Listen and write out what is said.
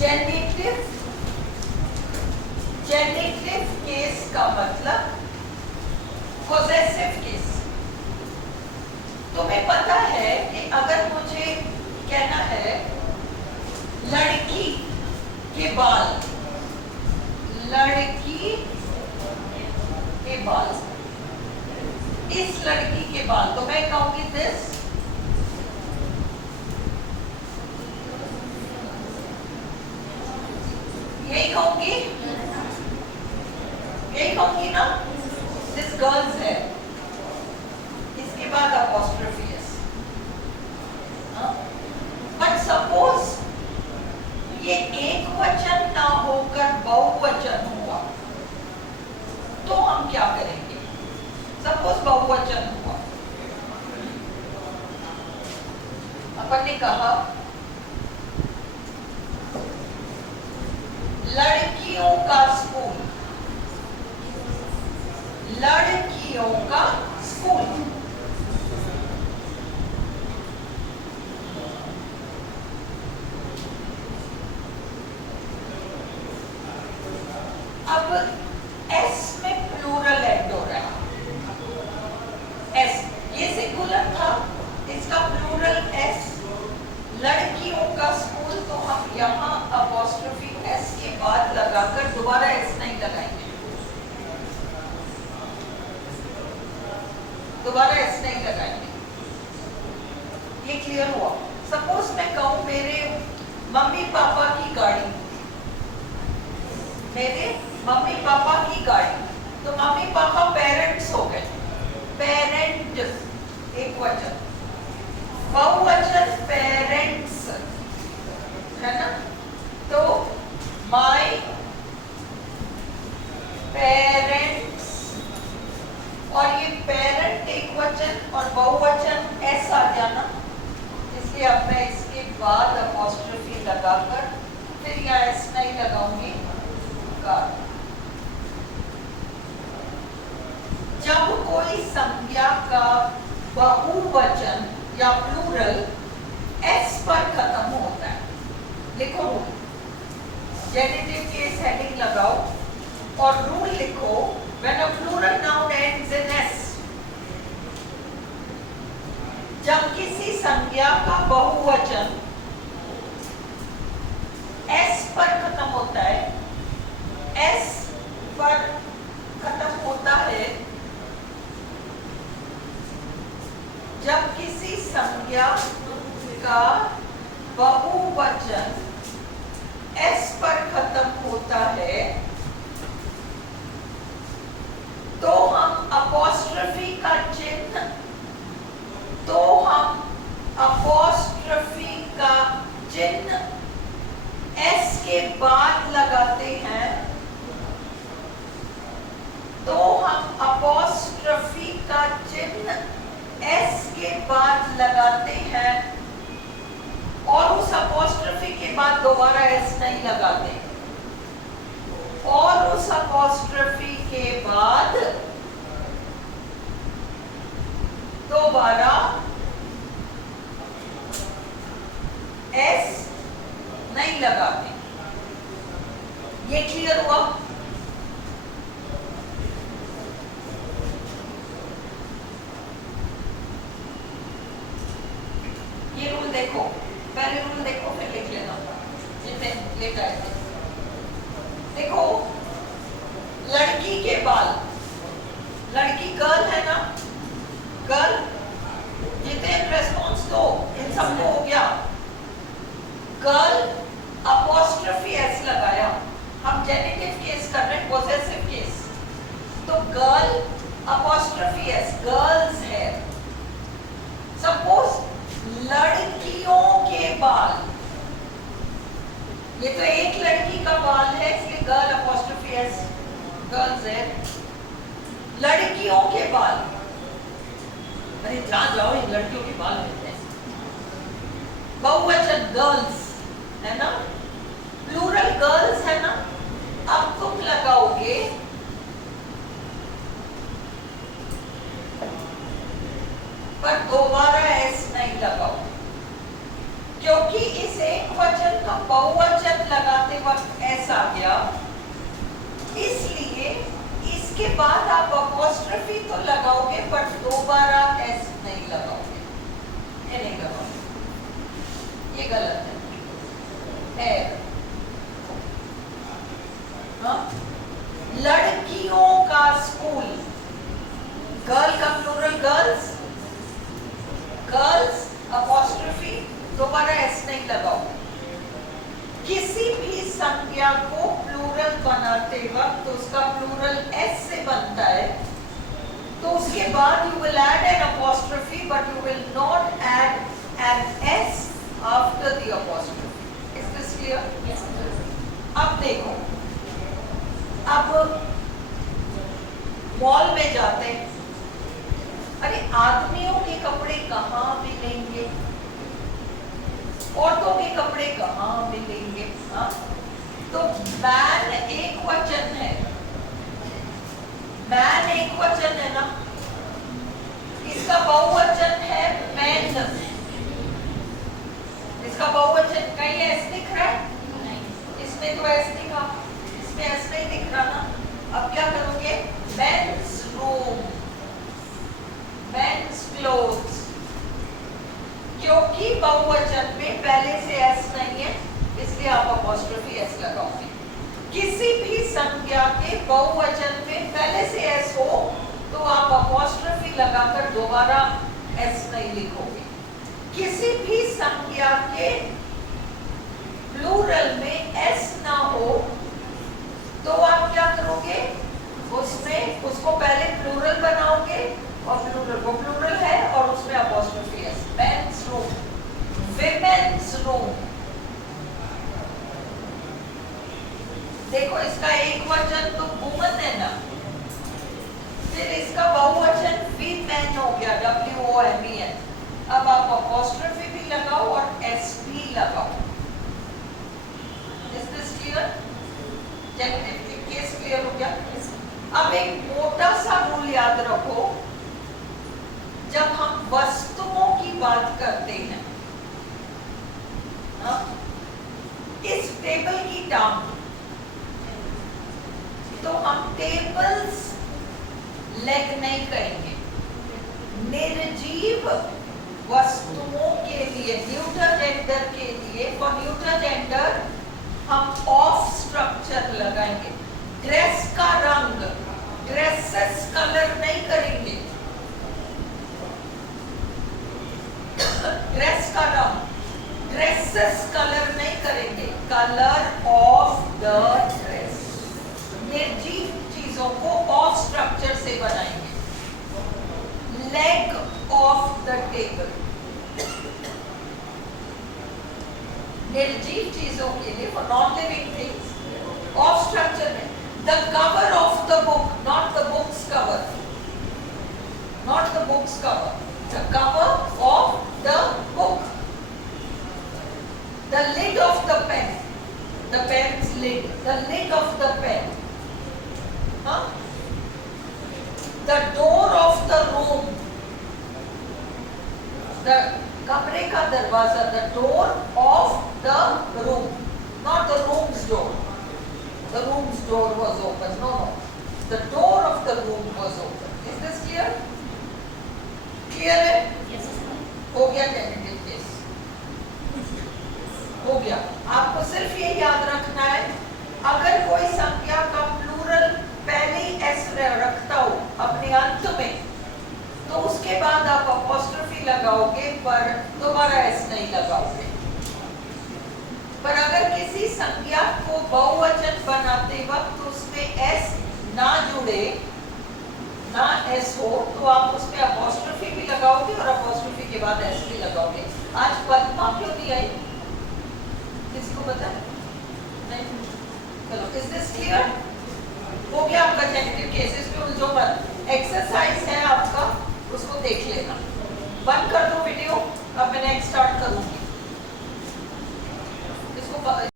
जेनिटिव, जेनिटिव case का मतलब possessive case. तुम्हें पता है कि अगर मुझे कहना है लड़की के बाल, लड़की के बाल, इस लड़की के बाल, तो मैं कहूंगी दिस, यही कहूंगी, यही कहूंगी ना, दिस गर्ल्स है, इसके बाद अपॉस्ट्रोफी है। बट सपोज ये एक वचन ना होकर बहुवचन हुआ तो हम क्या करेंगे? सपोज बहुवचन हुआ, अपन ने कहा लड़कियों का स्कूल, लड़कियों का स्कूल। अब एस में प्लूरल एड हो रहा है, एस ये सिंगुलर था, इसका प्लूरल एस, लड़कियों का स्कूल, तो हम यहाँ अपॉस्ट्रोफी एस के बाद लगाकर दोबारा एस नहीं लगाएंगे, दोबारा एस नहीं लगाएंगे। ये क्लियर हुआ? सपोज मैं कहूँ मेरे मम्मी पापा की गाड़ी, मेरे मम्मी पापा की गाड़ी, तो मम्मी पापा पेरेंट्स हो गए, पेरेंट एक वचन, बहुवचन पेरेंट्स है ना, तो माय पेरेंट्स, और ये पेरेंट एक वचन और बहुवचन एस आ जाना, इसलिए अब मैं इसके बाद अपॉस्ट्रोफी लगाकर फिर यहाँ एस नहीं लगाऊंगी। जब कोई संज्ञा का बहुवचन या प्लूरल एस पर खत्म होता है, लिखो रूल, जेनिटिव केस हेडिंग लगाओ और रूल लिखो, when a plural noun ends in S, जब किसी संज्ञा का बहुवचन एस पर खत्म होता है, एस पर खत्म होता है, जब किसी संज्ञा का बहुवचन एस पर खत्म होता है, तो हम अपॉस्ट्रोफी का चिन्ह, तो हम अपॉस्ट्रोफी का चिन्ह एस के बाद लगाते हैं, तो हम अपॉस्ट्रोफी का चिन्ह एस के बाद लगाते हैं और उस अपॉस्ट्रोफी के बाद दोबारा एस नहीं लगाते, और उस अपॉस्ट्रोफी के बाद दोबारा एस नहीं लगाते। ये क्लियर हुआ? ये रूल देखो, पहले रूल देखो फिर लिख लेना जितने लेट आए थे। देखो, लड़की के बाल, लड़की गर्ल है ना, गर्ल, जितने रेस्पॉन्स दो इन सबको हो गया, गर्ल अपॉस्ट्रोफी एस लगाया, हम जेनिटिव केस कर रहे हैं, पोजेसिव केस, तो गर्ल अपॉस्ट्रोफी एस, गर्ल्स है। सपोज लड़कियों के बाल, ये तो एक लड़की का बाल है इसलिए गर्ल अपॉस्ट्रोफी एस, गर्ल्स है। लड़कियों के बाल, अरे जहाँ जाओ ये लड़कियों के बाल मिलते हैं, बहुवचन गर्ल्स है ना, प्लूरल गर्ल्स है ना, अब तुम लगाओगे पर दोबारा एस नहीं लगाओ, क्योंकि इस एक वचन का बहुवचन लगाते वक्त एस आ गया, इसलिए इसके बाद आप अपॉस्ट्रोफी तो लगाओगे बट दोबारा एस नहीं लगाओगे, ये नहीं लगाओगे, ये गलत है। हाँ? लड़कियों का स्कूल, गर्ल का प्लूरल गर्ल्स, गर्ल्स अपॉस्ट्रोफी, दोबारा एस नहीं लगाओगे। किसी भी संज्ञा को प्लूरल बनाते वक्त उसका प्लूरल एस से बनता है, तो उसके बाद you will add N apostrophe but you will not add N S after the apostrophe. Is this clear? अब देखो, अब मॉल में जाते हैं, अरे आदमियों के कपड़े कहाँ मिलेंगे, औरतों के कपड़े कहाँ मिलेंगे? हाँ? तो मैन एक वचन है, मैन एक वचन है ना, इसका बहुवचन है मैन, इसका बहुवचन कहीं ऐसे दिख रहा है? इसमें तो ऐसे दिखा, इसमें ऐसे नहीं दिख रहा ना। अब क्या करोगे? मेंस रूम, मेंस क्लोथ्स, क्योंकि बहुवचन में पहले से एस नहीं है इसलिए आप अपॉस्ट्रोफी एस लगाओगे। किसी भी संज्ञा के बहुवचन में पहले से एस हो तो आप अपॉस्ट्रोफी लगाकर दोबारा एस नहीं लिखोगे। किसी भी संज्ञा के प्लूरल में एस ना हो तो आप क्या करोगे? उसमें उसको पहले प्लूरल बनाओगे और प्लूरल वो प्लूरल है और उसमें apostrophe S. Men's room, women's room, देखो इसका एक वचन तो वुमन है ना, फिर इसका बहुवचन वीमेन हो गया, WOMEN। अब आप अपॉस्ट्रोफी भी लगाओ और एस भी लगाओ। Is this clear? Generative case clear हो गया? अब एक मोटा सा रूल याद रखो, जब हम वस्तुओं की बात करते हैं, हाँ? इस टेबल की टांग, तो हम टेबल्स लेग नहीं कहेंगे। निर्जीव वस्तुओं के लिए, न्यूटर जेंडर के लिए, फॉर न्यूटर जेंडर हम ऑफ स्ट्रक्चर लगाएंगे। ड्रेस का रंग, ड्रेसेस कलर नहीं करेंगे, ड्रेस का रंग, ड्रेसेस कलर नहीं करेंगे, कलर ऑफ द ड्रेस। निर्जीव चीजों को ऑफ स्ट्रक्चर से बनाएंगे। लेग ऑफ द टेबल, निर्जीव चीजों के लिए, for non living things, of structure में। The cover of the book, not the book's cover, not the book's cover, the cover of the book. The lid of the pen, the pen's lid, the lid of the pen. Huh? The door of the room, the कमरे का दरवाजा, the door of the room, not the room's door. The room's door was open. No, no. The door of the room was open. Is this clear? Clear है? Yes. हो गया generative case, हो गया। आपको सिर्फ ये याद रखना है, अगर कोई संख्या का प्लूरल पहले एस रखता हो अपने अंत में, तो उसके बाद आप अपॉस्ट्रोफी लगाओगे पर दोबारा एस नहीं लगाओगे। पर अगर किसी संज्ञा को बहुवचन बनाते वक्त उसमें एस ना जुड़े, ना एस हो, तो आप उसमें अपॉस्ट्रोफी भी लगाओगे और अपॉस्ट्रोफी के बाद एस भी लगाओगे। आज पद्मा क्यों नहीं आई? किसी को पता है? नहीं? चलो, इज दिस क्लियर? हो गया आपका जेनेटिव केसेस में उलझो मत। एक्सरसाइज है आपका, उसको देख लेना। बंद कर दो वीडियो, अब मैं नेक्स्ट स्टार्ट करूंगी। इसको